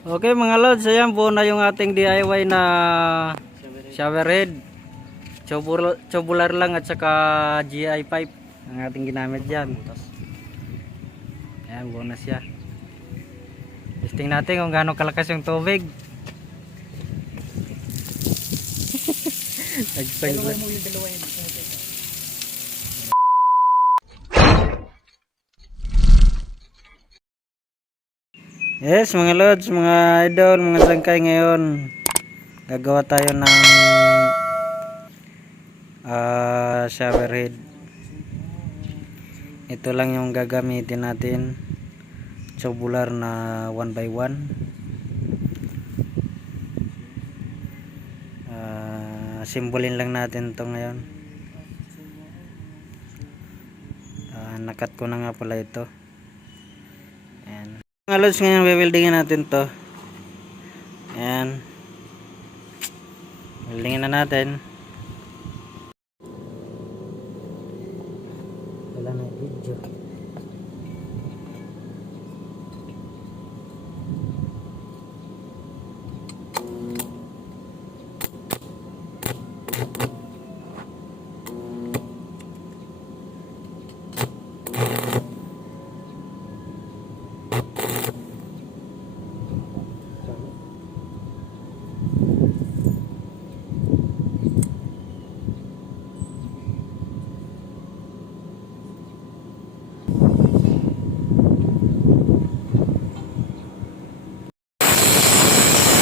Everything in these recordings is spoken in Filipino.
Okay mga lods, ayan buo na yung ating DIY na shower head. Tubular lang at saka GI pipe ang ating ginamit dyan. Ayan buo na siya. Testing natin kung gaano kalakas yung tubig. Dalawa mo yung dalawa yung Yes mga lods, mga idol, mga sangkay, ngayon gagawa tayo ng shower head. Ito lang yung gagamitin natin, tubular na 1x1. Simbolin lang natin to ngayon. Nakat ko na nga pala ito. Ayan. Mga lods, ngayon weldingin natin to. Ayan, weldingin na natin. Wala na video.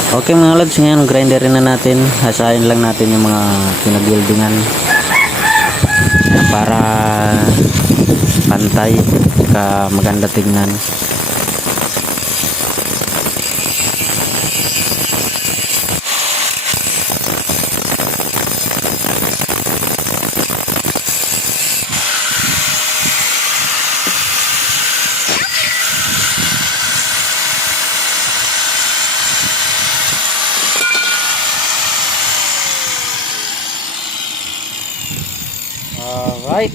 Okay mga lods, ngayon grinderin na natin. Hasain lang natin yung mga pinabuildingan para pantay ka maganda tignan. Alright.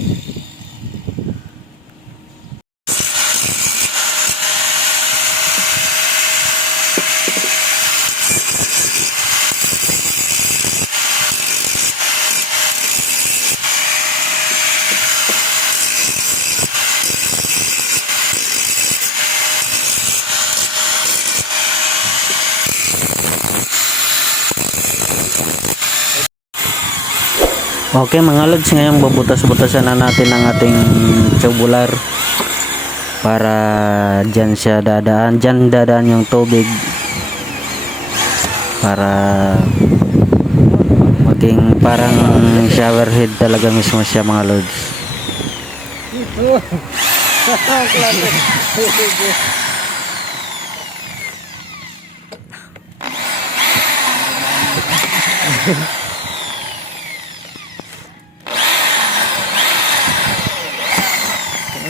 Okay mga lods, ngayon bubutas-butasan na natin ang ating tubular para dyan siya dadaan, dyan dadaan yung tubig para maging parang shower head talaga mismo siya mga lods.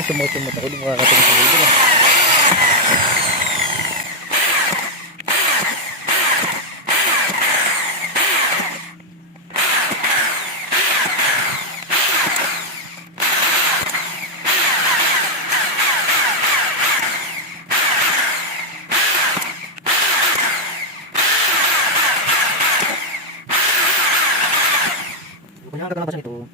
sumot-sumot ako, di makakating sa video na. Kanya ka na ba siya ito?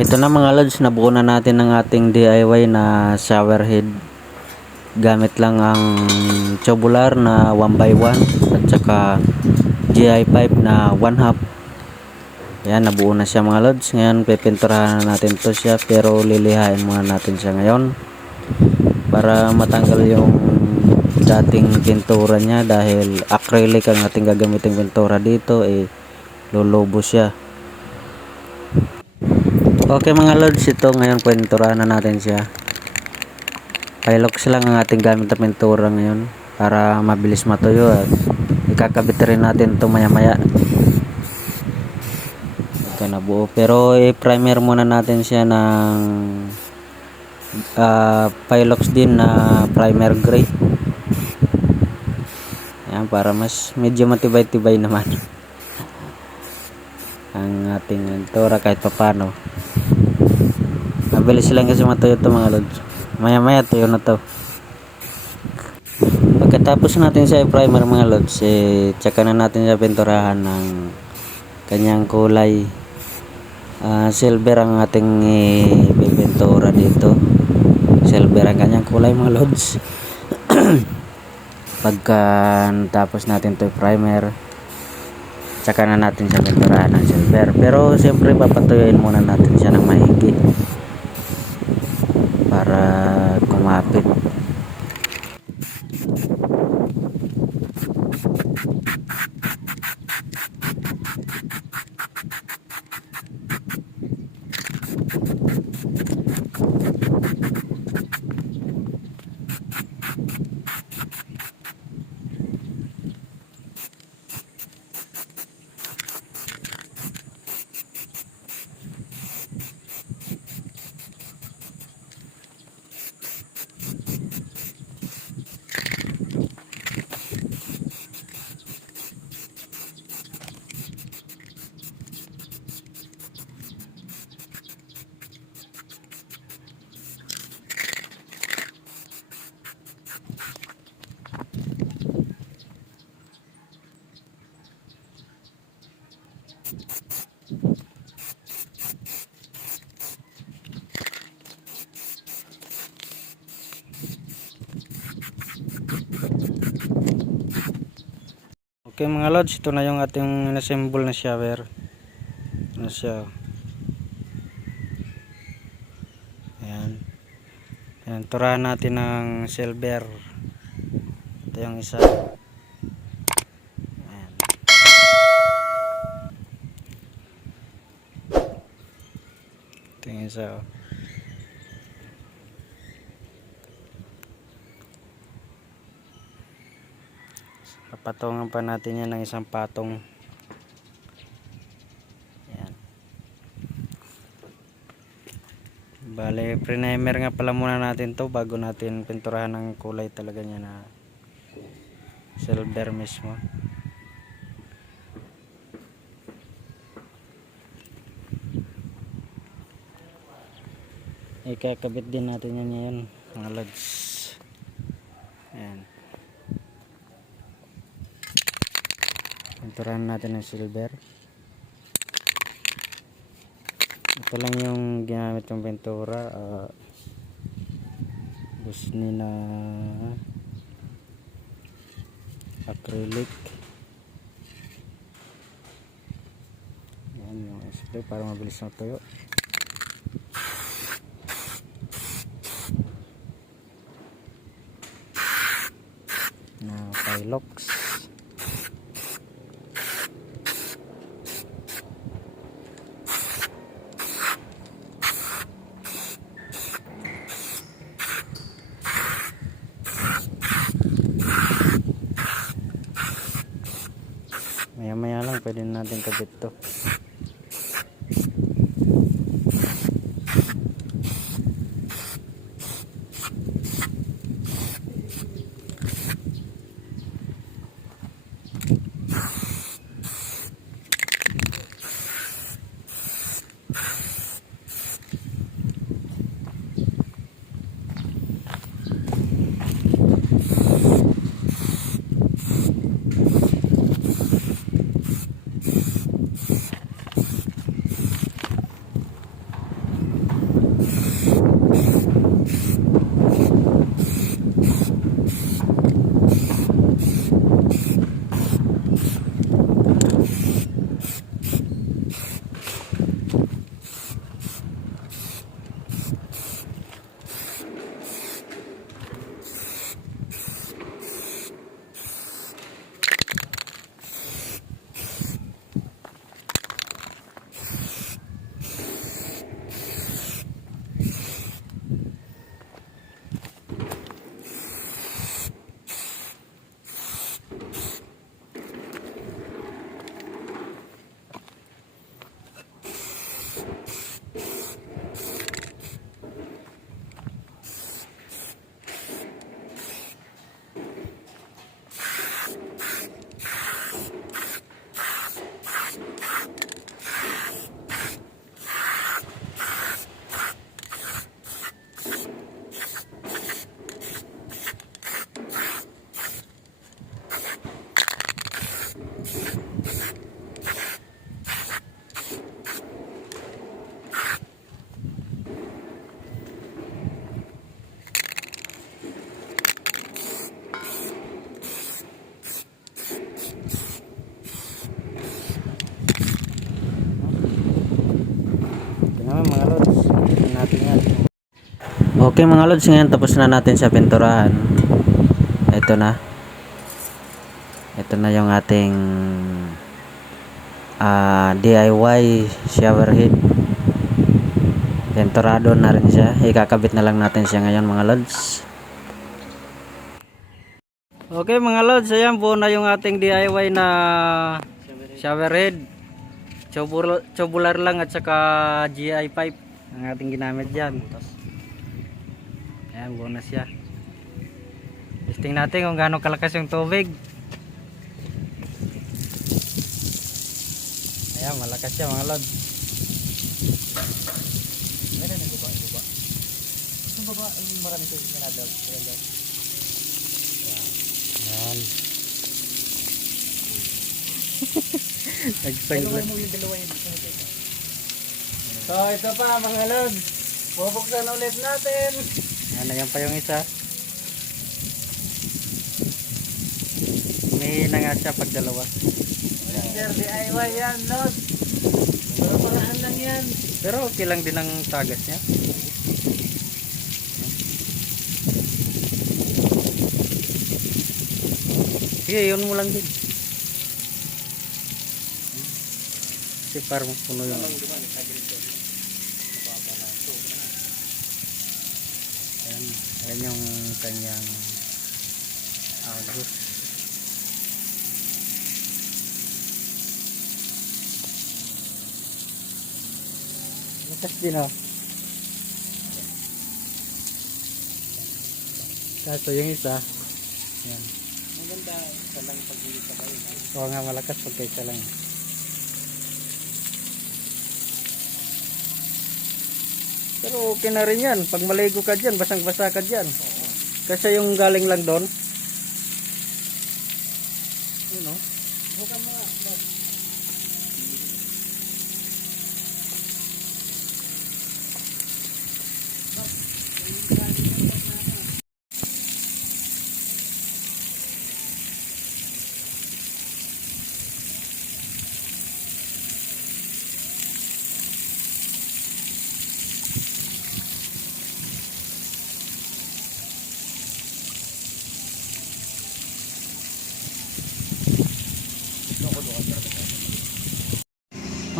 Ito na mga lods, nabuo na natin ng ating DIY na shower head. Gamit lang ang tubular na 1x1 at saka GI pipe na 1/2. Yan, nabuo na siya mga lods. Ngayon pipinturahan na natin to siya, pero lilihain muna natin siya ngayon para matanggal yung dating pintura niya, dahil acrylic ang ating gagamiting pintura dito, lulubo siya. Okay mga lods, ito ngayon pinturahan na natin siya. Pilox lang ang ating gamit na pintura ngayon para mabilis matuyo, at ikakabit rin natin ito maya maya. Ito na buo, pero i-primer muna natin siya ng Pilox din na primer gray. Ayan, para mas medyo matibay-tibay naman ang ating pintura kahit papano. Mabilis lang kasi matuyo ito mga lods. Maya maya tuyo na to. Pagkatapos natin siya i-primer mga lods, tsaka na natin siya pinturahan ng kanyang kulay. Silver ang ating pipintura dito. Silver ang kanyang kulay mga lods. Pagka natapos natin to i-primer, tsaka na natin siya pinturahan ng silver. Pero siyempre papatuyuin muna natin siya ng maigi para kumapit. Okay mga lods, ito na yung ating assemble na shower. Ano siya? Ayan. Ayan, turahan natin ng silver. Ito yung isa. Ayan. Ito yung isa. Patungan pa natin yan ng isang patong. Ayan. Bale, primer nga pala muna natin to bago natin pinturahan ng kulay talaga niya na silver mismo. Ikakabit din natin yan ngayon mga lods. Ayan. Pinturahan natin ng silver. Ito lang yung ginamit ng pintura. Busni na acrylic. Ayan yung silver para mabilis na tuyo. Na Pilox. Maya maya lang pwede natin kabit to. Ito naman mga lods, tingnan natin yan. Okay mga lods, ngayon tapos na natin sa pinturahan. Ito na. Ito na yung ating DIY shower head. Pinturado na rin siya. Ikakabit na lang natin siya ngayon mga lods. Okay mga lods, ayan buo na yung ating DIY na shower head. Tubular lang at saka GI pipe ang ating ginamit dyan. Ayan, buo na siya. Testing natin kung gaano kalakas yung tubig. Ayan, malakas siya mga lods. Meron yung baba. Yung baba, yung marami ito yung nadaw. Ayan. Dalawa mo yung dalawa yung So ito pa mga lods, bubuksan ulit natin. Ayan pa yung isa. May na nga siya pag dalawa. Sir, DIY yan lods. Pero paraan lang yan. Pero okay lang din ang tagas niya. Sige, yun mo lang din. Kasi parang puno yung ayan, ayan yung kanyang agos. Lakas din oh. Kaso yung isa ayan. maganda isa lang pag hindi sabay. Oo nga, malakas pag kaisa lang. Pero okay na rin yan. Pag maligo ka dyan, basang-basa ka dyan. Kasi yung galing lang doon. Yun o. Bukan mo nga.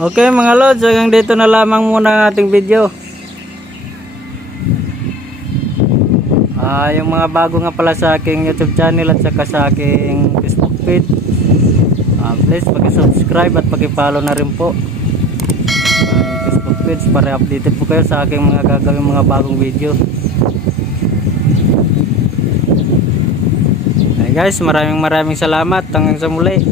Okay mga lods, hanggang dito na lamang muna ang ating video. Yung mga bago nga pala sa aking YouTube channel at saka sa aking Facebook page, please pag-subscribe at pag-follow na rin po ang Facebook page para updated po kayo sa aking mga gagawin mga bagong video. Guys, maraming salamat. Hanggang sa muli.